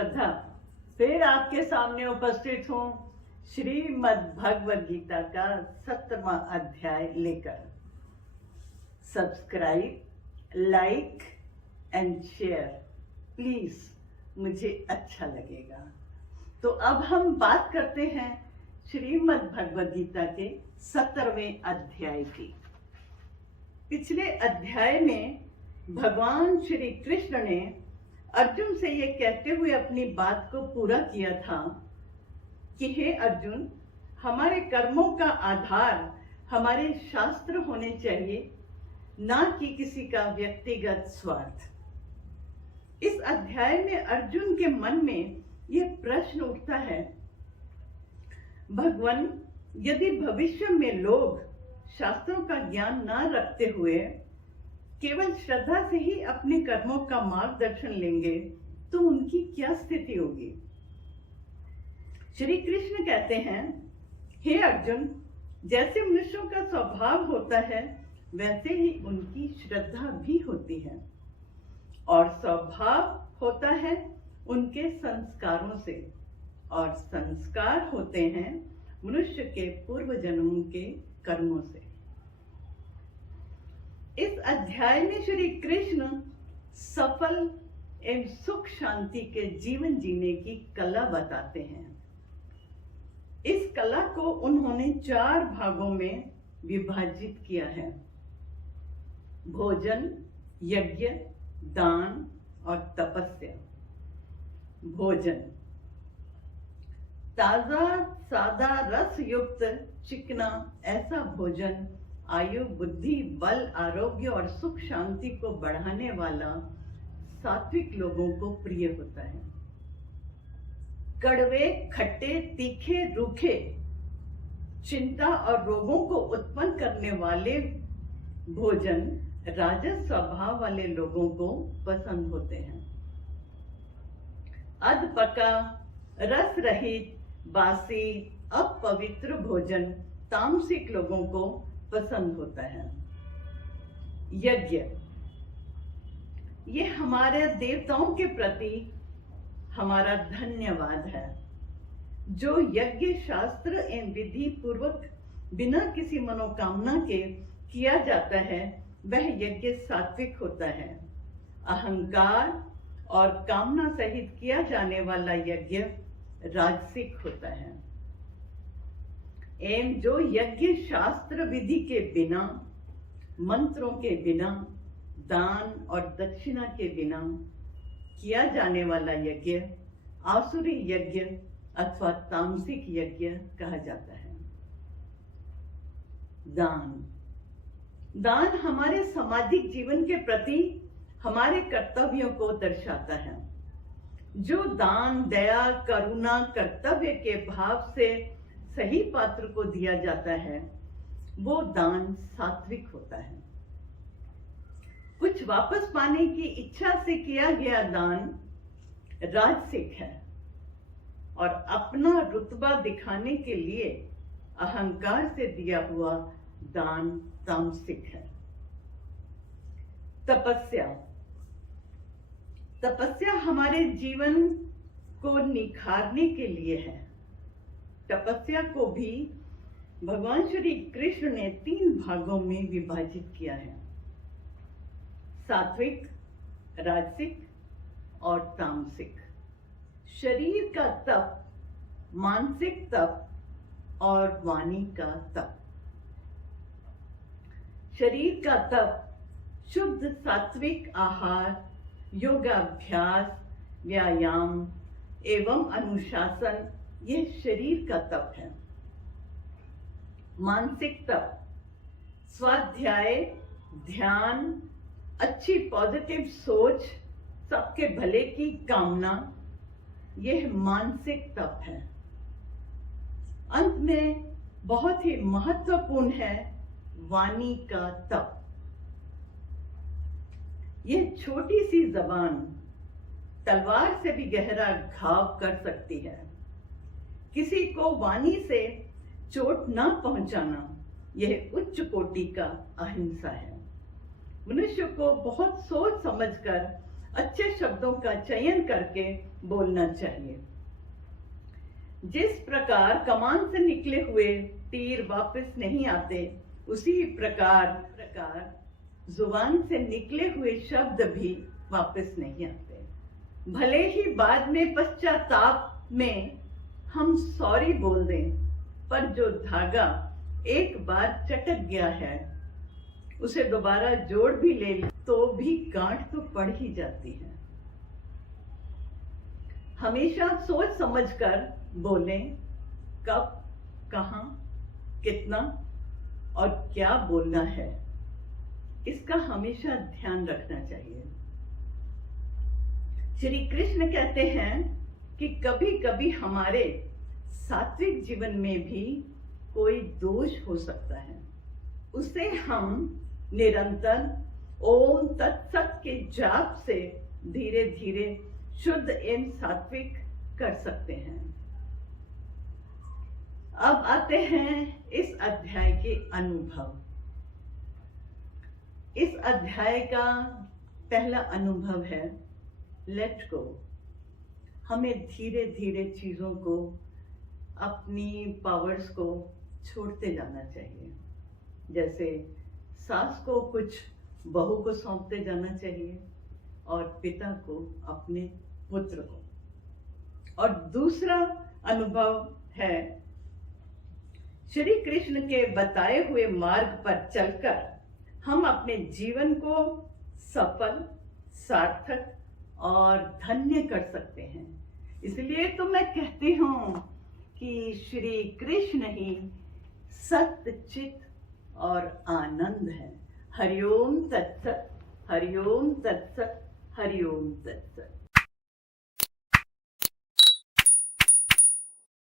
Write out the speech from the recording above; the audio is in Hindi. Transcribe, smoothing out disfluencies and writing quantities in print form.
श्रद्धा फिर आपके सामने उपस्थित हूँ श्रीमद् भगवद गीता का 17वां अध्याय लेकर। Subscribe, like and share please, मुझे अच्छा लगेगा। तो अब हम बात करते हैं श्रीमद् भगवद गीता के 17वें अध्याय की। पिछले अध्याय में भगवान श्री कृष्ण ने अर्जुन से ये कहते हुए अपनी बात को पूरा किया था कि हे अर्जुन, हमारे कर्मों का आधार हमारे शास्त्र होने चाहिए, ना कि किसी का व्यक्तिगत स्वार्थ। इस अध्याय में अर्जुन के मन में यह प्रश्न उठता है, भगवान, यदि भविष्य में लोग शास्त्रों का ज्ञान ना रखते हुए केवल श्रद्धा से ही अपने कर्मों का मार्गदर्शन लेंगे तो उनकी क्या स्थिति होगी। श्री कृष्ण कहते हैं, हे अर्जुन, जैसे मनुष्यों का स्वभाव होता है वैसे ही उनकी श्रद्धा भी होती है, और स्वभाव होता है उनके संस्कारों से, और संस्कार होते हैं मनुष्य के पूर्व जन्मों के कर्मों से। इस अध्याय में श्री कृष्ण सफल एवं सुख शांति के जीवन जीने की कला बताते हैं। इस कला को उन्होंने 4 भागों में विभाजित किया है: भोजन, यज्ञ, दान और तपस्या। भोजन, ताजा सादा रस युक्त चिकना ऐसा भोजन आयु, बुद्धि, बल, आरोग्य और सुख शांति को बढ़ाने वाला सात्विक लोगों को प्रिय होता है। कड़वे, खट्टे, तीखे, रूखे, चिंता और रोगों को उत्पन्न करने वाले भोजन राजस स्वभाव वाले लोगों को पसंद होते हैं। अध पका, रस रहित, बासी, अपवित्र भोजन तामसिक लोगों को पसंद होता है। यज्ञ, ये हमारे देवताओं के प्रति हमारा धन्यवाद है। जो यज्ञ शास्त्र एवं विधि पूर्वक बिना किसी मनोकामना के किया जाता है वह यज्ञ सात्विक होता है। अहंकार और कामना सहित किया जाने वाला यज्ञ राजसिक होता है। एवं जो यज्ञ शास्त्र विधि के बिना, मंत्रों के बिना, दान और दक्षिणा के बिना किया जाने वाला यज्ञ आसुरी यज्ञ अथवा तामसिक यज्ञ कहा जाता है। दान, दान हमारे सामाजिक जीवन के प्रति हमारे कर्तव्यों को दर्शाता है। जो दान, दया, करुणा, कर्तव्य के भाव से सही पात्र को दिया जाता है वो दान सात्विक होता है। कुछ वापस पाने की इच्छा से किया गया दान राजसिक है, और अपना रुतबा दिखाने के लिए अहंकार से दिया हुआ दान तामसिक है। तपस्या, तपस्या हमारे जीवन को निखारने के लिए है। तपस्या को भी भगवान श्री कृष्ण ने 3 भागों में विभाजित किया है: सात्विक, राजसिक और तामसिक। शरीर का तप, मानसिक तप और वाणी का तप। शरीर का तप शुद्ध सात्विक आहार, योगाभ्यास, व्यायाम एवं अनुशासन, यह शरीर का तप है। मानसिक तप, स्वाध्याय, ध्यान, अच्छी पॉजिटिव सोच, सबके भले की कामना, यह मानसिक तप है। अंत में बहुत ही महत्वपूर्ण है वाणी का तप। यह छोटी सी जबान तलवार से भी गहरा घाव कर सकती है। किसी को वाणी से चोट न पहुंचाना यह उच्च कोटि का अहिंसा है। मनुष्य को बहुत सोच समझकर अच्छे शब्दों का चयन करके बोलना चाहिए। जिस प्रकार कमान से निकले हुए तीर वापस नहीं आते, उसी प्रकार जुबान से निकले हुए शब्द भी वापस नहीं आते। भले ही बाद में पश्चाताप में हम सॉरी बोल दें, पर जो धागा एक बार चटक गया है उसे दोबारा जोड़ भी ले तो भी गांठ तो पड़ ही जाती है। हमेशा सोच समझकर बोलें, कब, कहां, कितना और क्या बोलना है, इसका हमेशा ध्यान रखना चाहिए। श्री कृष्ण कहते हैं कि कभी कभी हमारे सात्विक जीवन में भी कोई दोष हो सकता है, उसे हम निरंतर ओम तत्सत के जाप से धीरे धीरे शुद्ध एवं सात्विक कर सकते हैं। अब आते हैं इस अध्याय के अनुभव। इस अध्याय का पहला अनुभव है लेट गो। हमें धीरे धीरे चीजों को, अपनी पावर्स को छोड़ते जाना चाहिए। जैसे सास को कुछ बहू को सौंपते जाना चाहिए और पिता को अपने पुत्र को। और दूसरा अनुभव है श्री कृष्ण के बताए हुए मार्ग पर चलकर हम अपने जीवन को सफल, सार्थक और धन्य कर सकते हैं। इसलिए तो मैं कहती हूँ कि श्री कृष्ण ही सत्य, चित और आनंद है। हरिओम तत्सत, हरिओम तत्सत, हरिओम तत्सत।